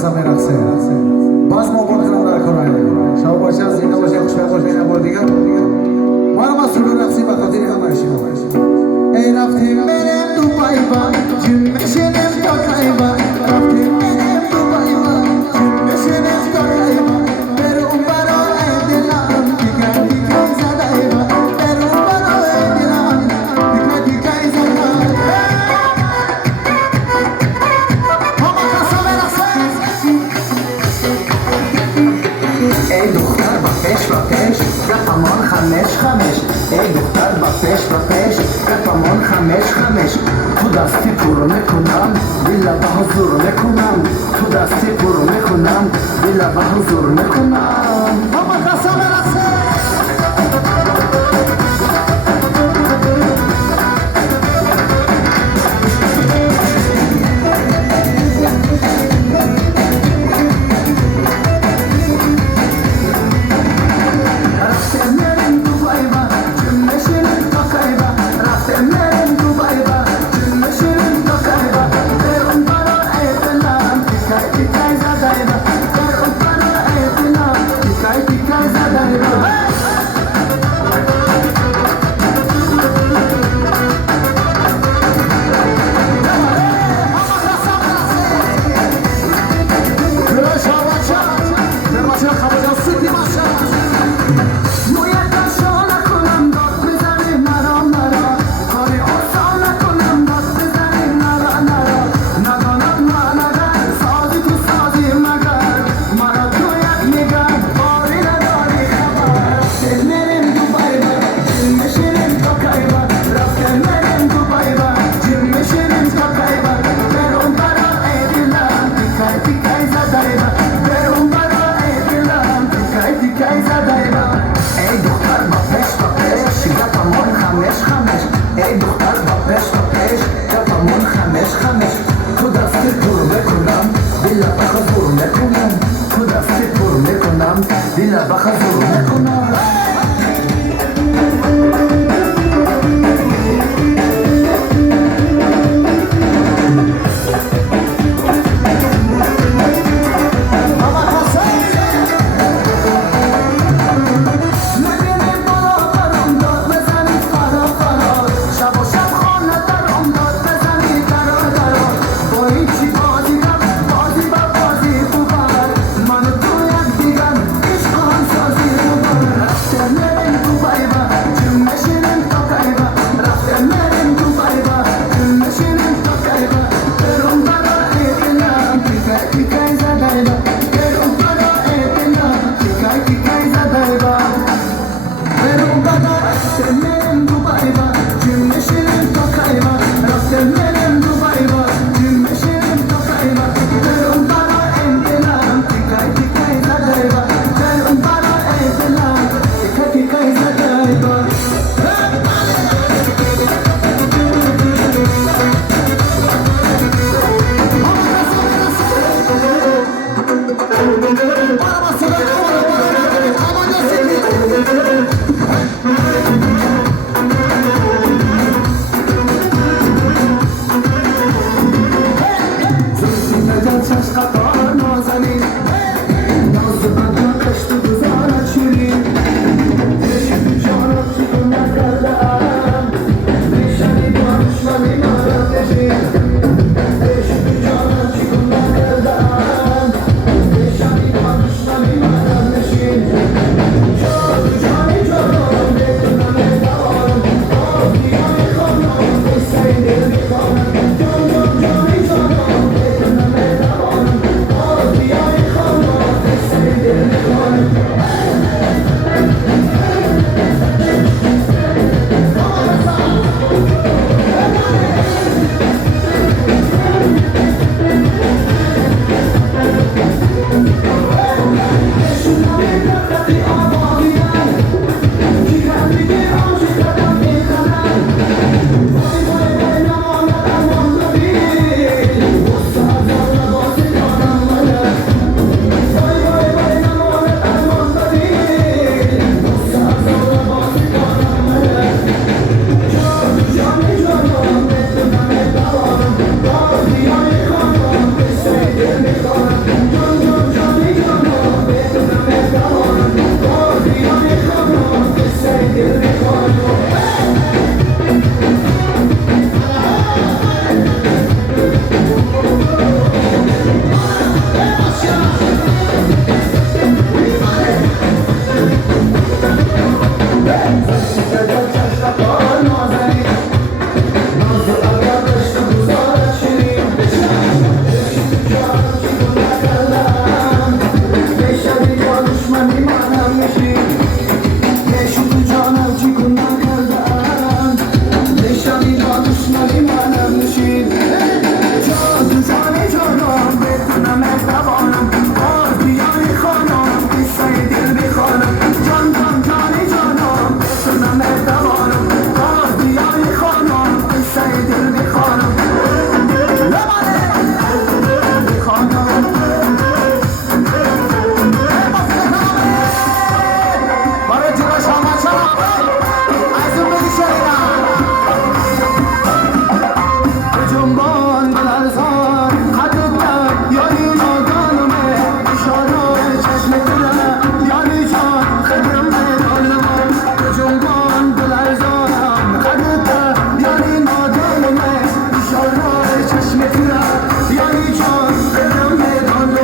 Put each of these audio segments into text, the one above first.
قسم میرقصه باز ما بود کنم در کنه شما باشه از زنده باشه خوشبخت باشه این بار دیگه ما رو مسئول رقصی به خاطر همه شما ای رفتیم بریم دوبای با جیم میشینیم تا قایبا رفتیم بریم دوبای با جیم میشینیم تا قایبا برون برای دلم دیگه دیگه زده با برون برای دلم دیگه دیگه زده همه قسم میرقصه ای دختر با پیش رقمان خمش ای دختر با پیش رقمان خمش تو دستی پرو میکنم دل به حضور میکنم تو دستی پرو میکنم دل به حضور میکنم همه قسم میرقصه دل بخزور میکنم دشمنی منم نشین جان تو جان جانم بدونم اتوانم باز بیای خانم قصه دل بخوانم جان جان جان جانم بدونم اتوانم باز بیای خانم قصه دل بخوانم برای جلوش آمد شما از اون بدی شنیدم جنبان بلرزان خدتم یاری نادانمه اشاره چشم کنم یاری جان خدم دانم جنبان بلرزان خدتم یاری نادانمه اشاره چشم کنم یاری جان خدم دانم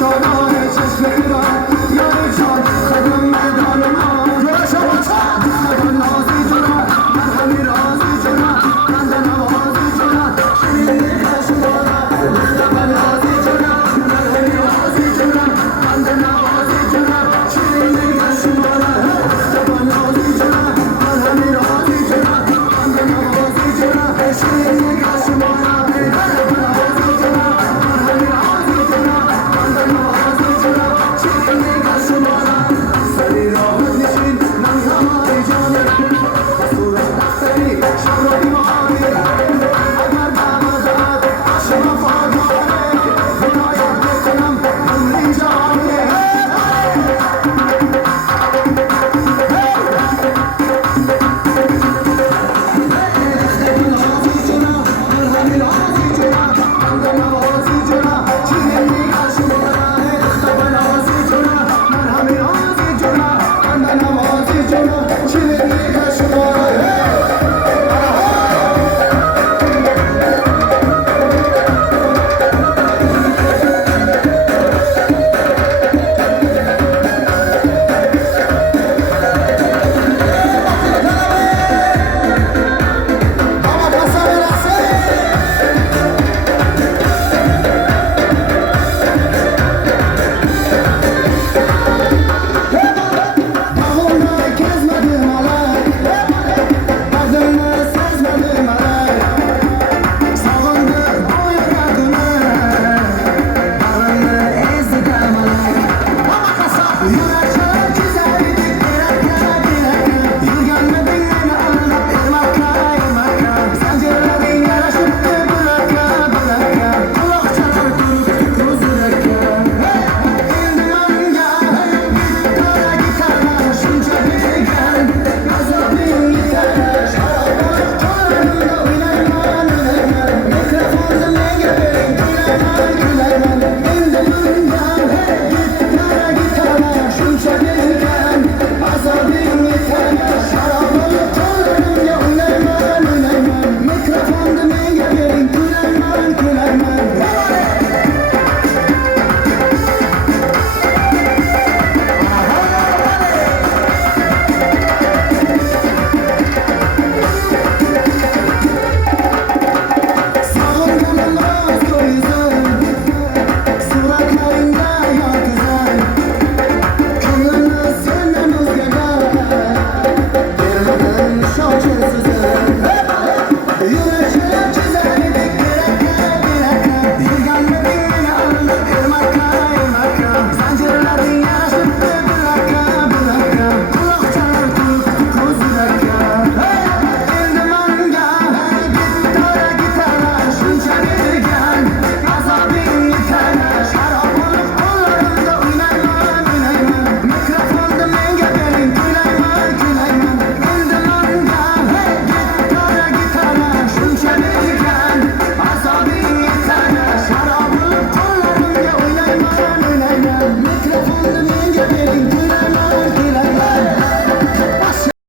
شما